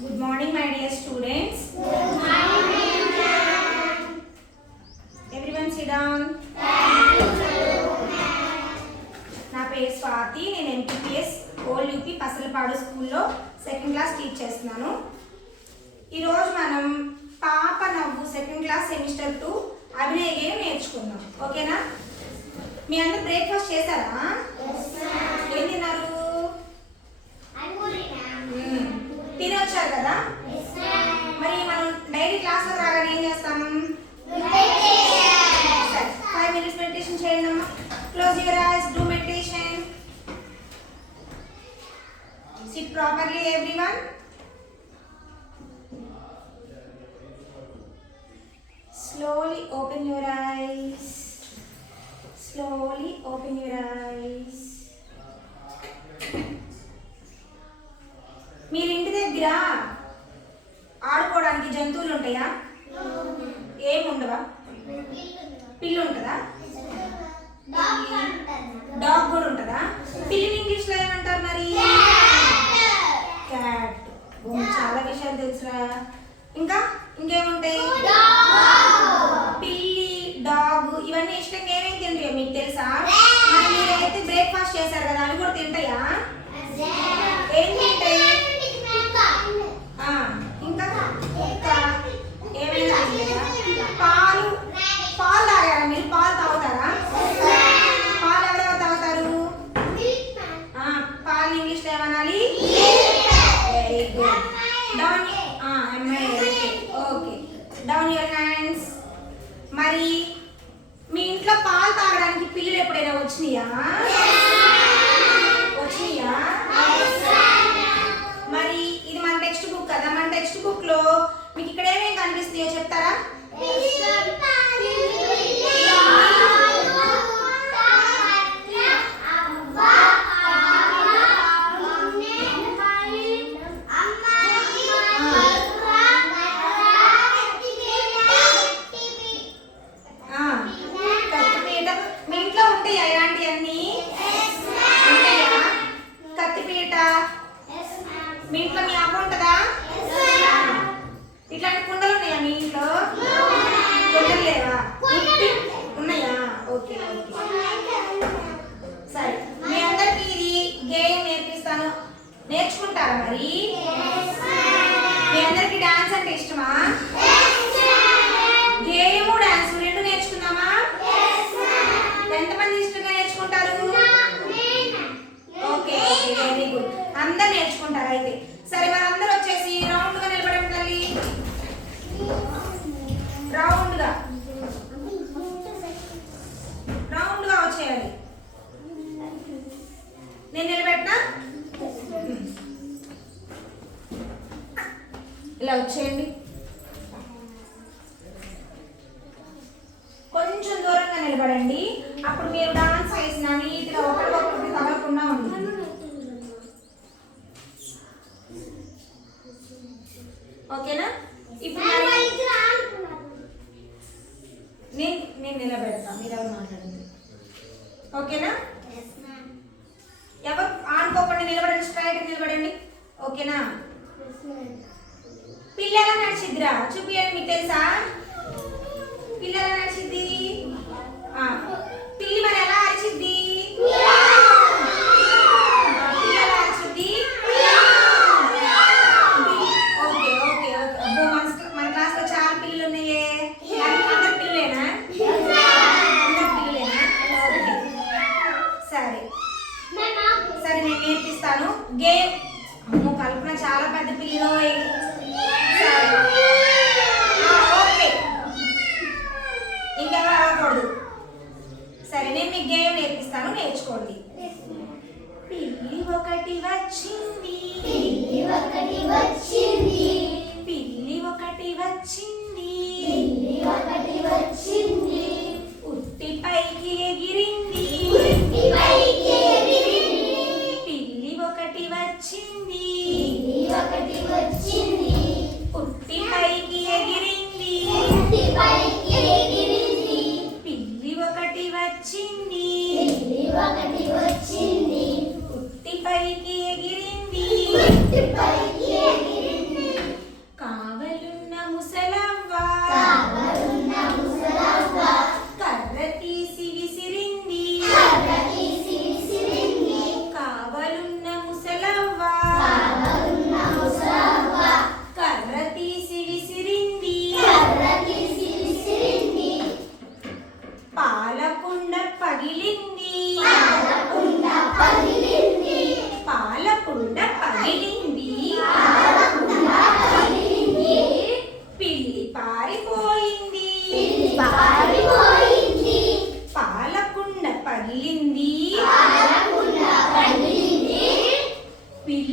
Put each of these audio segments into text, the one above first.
Good morning, my dear students. Good morning, ma'am. Everyone sit down. నా పేరు స్వాతి. నేను MPPS old UP పసలపాడు స్కూల్లో second class teach చేస్తున్నాను. ఈరోజు మనం పాప నవ్వు సెకండ్ క్లాస్ సెమిస్టర్ 2 అభినయ గేయం నేర్చుకుందాం. ఓకేనా? మీ అందరూ బ్రేక్ఫాస్ట్ చేశారా? ఏం తిన్నారు? తినొచ్చారు కదా? మరి మనం డైలీ క్లాస్లో రాగానే ఏం చేస్తాం? 5 minutes మెడిటేషన్ చేయండి అమ్మా. Close your eyes, do meditation. SIT properly everyone. Slowly open your eyes. Slowly open your eyes. మీరు ఇంటి దగ్గర ఆడుకోవడానికి జంతువులు ఉంటాయా? ఏముండవా? పిల్లి ఉంటుందా? డాగ్ కూడా ఉంటుందా? పిల్లిని ఇంగ్లీష్లో ఏమంటారు మరి? క్యాట్. చాలా విషయాలు తెలుసురా. ఇంకా ఇంకేముంటాయి? పిల్లి, డాగ్, ఇవన్నీ ఇష్టంగా ఏమేమి తింటాయో మీకు తెలుసా? మరి మీరైతే బ్రేక్ఫాస్ట్ చేశారు కదా, అవి కూడా తింటాయా? ఏం తింటాయి? ఇంకా ఏమైనా పాలు తాగారా మీరు? పాలు తాగుతారా? పాలు ఎవరెవరు తాగుతారు? పాలు ఇంగ్లీష్లో ఏమనాలి? Very good. Down okay, down your hands. మరి మీ ఇంట్లో పాలు తాగడానికి పిల్లులు ఎప్పుడైనా వచ్చినాయా? మరి ఇది మన టెక్స్ట్ బుక్ కదా, మన టెక్స్ట్ బుక్ లో మీకు ఇక్కడ ఏమేమి కనిపిస్తాయో చెప్తారా? మీ ఇంట్లో ఉంటాయా ఇలాంటివన్నీ? ఉంటాయా? కత్తిపీట మీ ఇంట్లో మీ అమ్మ ఉంటుందా? ఇట్లాంటి కుండలు ఉన్నాయా మీ ఇంట్లో? కుండలు లేవా? ఉన్నాయా? ఓకే ఓకే, సరే. మీ అందరికి ఇది గేయం నేర్పిస్తాను, నేర్చుకుంటారా? మరి మీ అందరికి డాన్స్ అంటే ఇష్టమా? గేయము డాన్స్ రెండు నేర్చుకుందామా? ఎంతమంది ఇష్టంగా నేర్చుకుంటారు? Okay okay, very good. అందరు నేర్చుకుంటారు అయితే. సరే, మరి అందరూ వచ్చేసి రౌండ్గా నిలబడండి తల్లి. రౌండ్గా వచ్చేయాలి. నేను నిలబెట్టినా ఇలా వచ్చేయండి. కొంచెం దూరంగా నిలబడండి. అప్పుడు మీరు డాన్స్ వేసిన నీట్గా ఒకరికొకరికి తగలకుండా ఉంది. ఓకేనా? ఇప్పుడు నేను నిలబెడతా, మీరు ఎవరు మాట్లాడండి. ఓకేనా? ఎవరు ఆడుకోకుండా నిలబడండి, స్ట్రైట్ నిలబడండి. ఓకేనా? పిల్ల ఎలా నడిచిద్దిరా చూపియండి. మీకు తెలుసా పిల్ల ఎలా నడిచిద్ది? పిల్లి మరి ఎలా అరిచిద్ది? Okay okay okay. అబ్బో, మన క్లాస్లో చాలా పిల్లలు ఉన్నాయే. అందరు పిల్లలేనా? అందరు పిల్లలేనా? ఓకే, సరే సరే, నేను నేర్పిస్తాను గేమ్. అమ్మో, కల్పన చాలా పెద్ద పిల్లలో. ఓకే, ఇంకా రాకూడదు. సరే, నేను మీకు గేమ్ నేర్పిస్తాను, నేర్చుకోండి. పిల్లి ఒకటి వచ్చింది, పిల్లి ఒకటి వచ్చింది, పిల్లి ఒకటి వచ్చింది, పిల్లి ఒకటి వచ్చింది, ఉట్టి పైకి ఎగిరింది, ఉట్టి పైకి ఎగిరింది, పిల్లి ఒకటి వచ్చింది, పిల్లి ఒకటి వచ్చింది, ఉట్టి పైకి ఎగిరింది, ఉట్టి పైకి ఎగిరింది, పిల్లి ఒకటి వచ్చింది, పిల్లి ఒకటి వచ్చింది, ఉట్టి పైకి ఎగిరింది, ఉట్టి పైకి ఎగిరింది,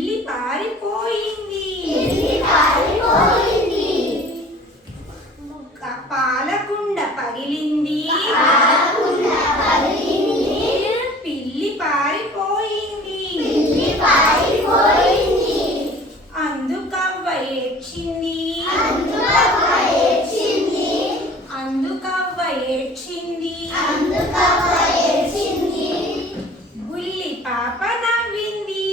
పిల్లి పారిపోయింది పాలకుండ పగిలింది పిల్లి పారిపోయింది అందుకవ్వ ఏడ్చింది బుల్లి పాప నవ్వింది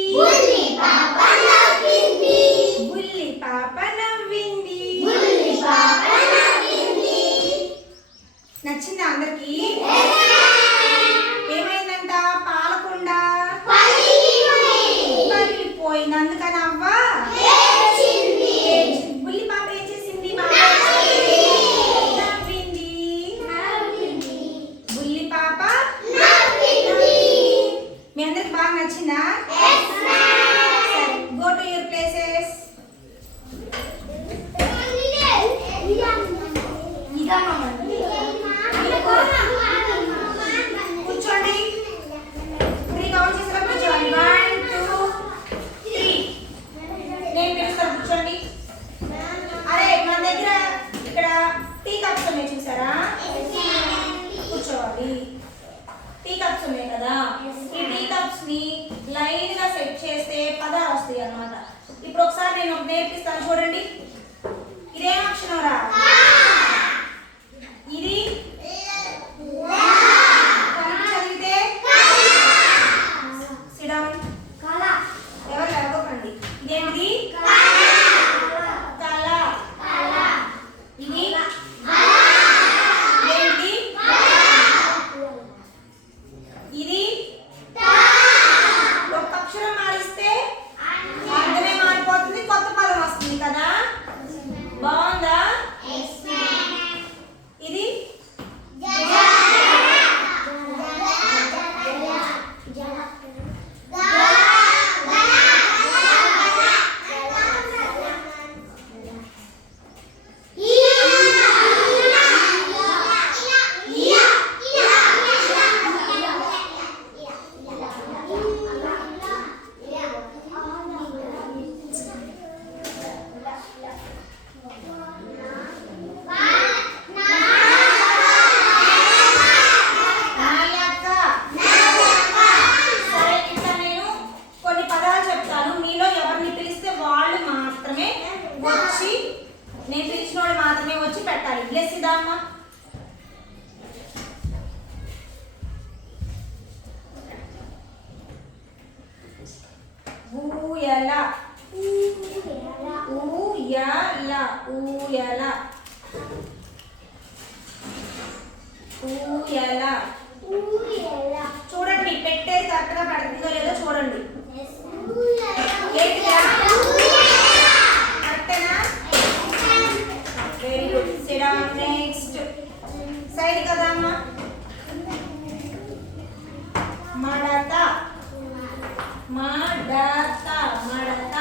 నచ్చిందా అందరికి? ఏమైందంట? పాలకుండ పగిలిపోయింది. అందుకని అవ్వ బుల్లి పాప ఏం చేసింది? నవ్వింది. బుల్లి పాప మీ అందరికి బాగా నచ్చిందా? సరే, గో టు యువర్ ప్లేసెస్. కూర్చోండి. 3 కౌంట్ చేసిన కూర్చోండి. 1 2 3. నేను పిలుస్తాను, కూర్చోండి. అరే మన దగ్గర ఇక్కడ టీ కప్స్ ఉన్నాయి చూసారా? కూర్చోవాలి. టీ కప్స్ ఉన్నాయి కదా, ఈ టీ కప్స్ ని లైన్ గా సెట్ చేస్తే పదాలు వస్తాయి అన్నమాట. ఇప్పుడు ఒకసారి నేను ఒకటి నేర్పిస్తాను, చూడండి. ఇదేం అక్షరం రా? ఇది చదివితే సిడౌన్. ఎవరు లేవకండి. ఇదేంటిది? కళ. ఇది ఏంటి? ఇది ఒక అక్షరం మారిస్తే అర్థమే మారిపోతుంది, కొత్త పదం వస్తుంది కదా. బాగుందా? ఇది నేను పిలిచిన వాళ్ళు మాత్రమే వచ్చి పెట్టాలి. బ్లెస్ ఇదామ్మా. ఊయల ఊయల ఊయల ఊయల. చూడండి, పెట్టేది కరెక్ట్గా పడుతుందో లేదో చూడండి. కరెక్టేనా? Very good. SIT down. Next side కదా అమ్మా. మడత మడత మడత.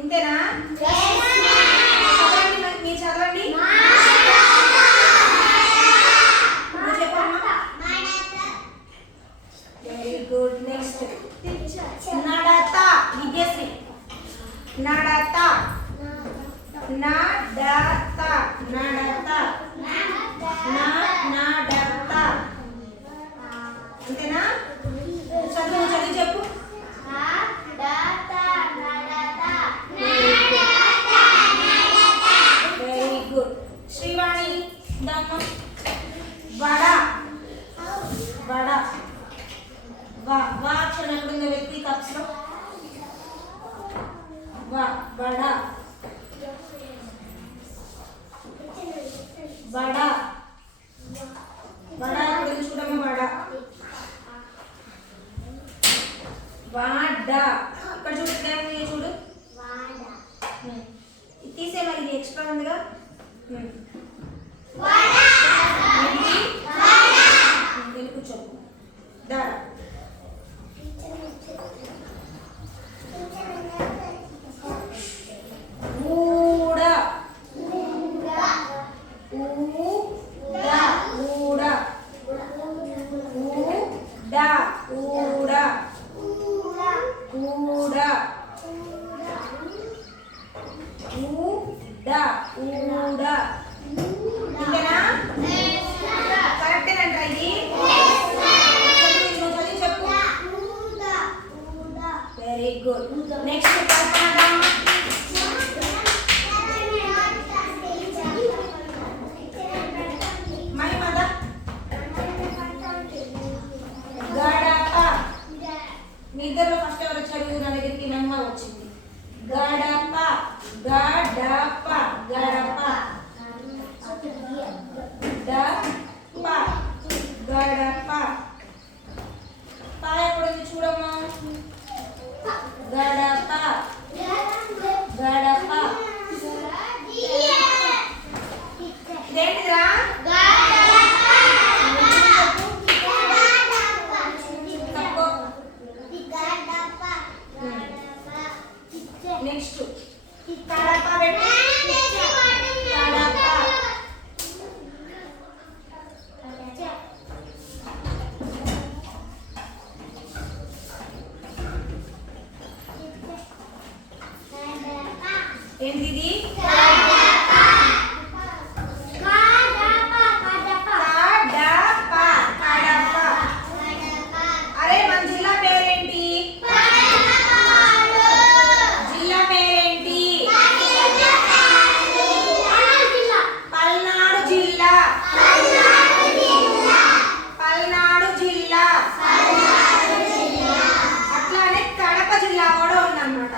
ఇంతేనా? చదవండి, మీరు చదవండి. Very good. నెక్స్ట్ నడత. విద్యశ్రీ. నడత నడత నడత నడత. అంతేనా? చదువు చదివి చెప్పు. Very good. శ్రీవాణి దమ్మ. వడ వడ. వా అక్షరం ఎక్కడుందో వ్యక్తి కప్స్ లో. వడ వడ వడ ఎక్కడ చూడమ్మా. వడ వాడ. ఇక్కడ చూడు, చూడు. తీసే మరి, ఇది ఎక్స్ట్రా ఉందిగా. కూర్చో. దా. ఊడ ఇదేంటిదిరా తక్కువ. నెక్స్ట్ కడప పెట్టు. కడప. ఏంటిది కడప. అరే మన జిల్లా పేరేంటి? జిల్లా పేరేంటి? పల్నాడు జిల్లా. పల్నాడు జిల్లా. అట్లానే కడప జిల్లా కూడా ఉందన్నమాట.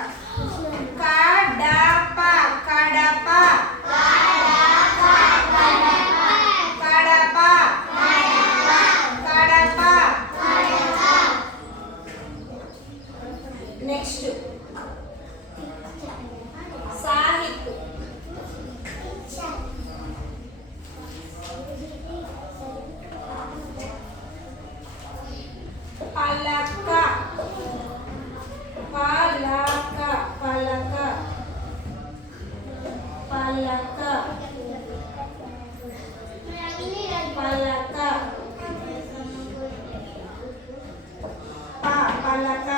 కడప. కడప. కడప. కడప. నెక్స్ట్ సాహిత్. పలక. పలక. పలక. పలక. పలక. పలక.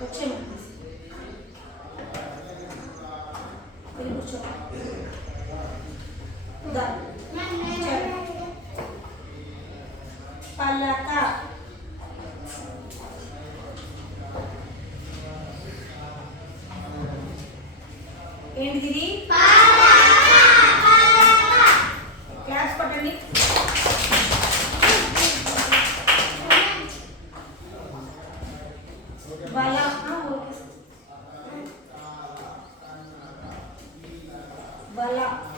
వచ్చేమా కూర్చో. పలక. ఏంటిది? క్లాప్స్ పట్టండి. బల. బల.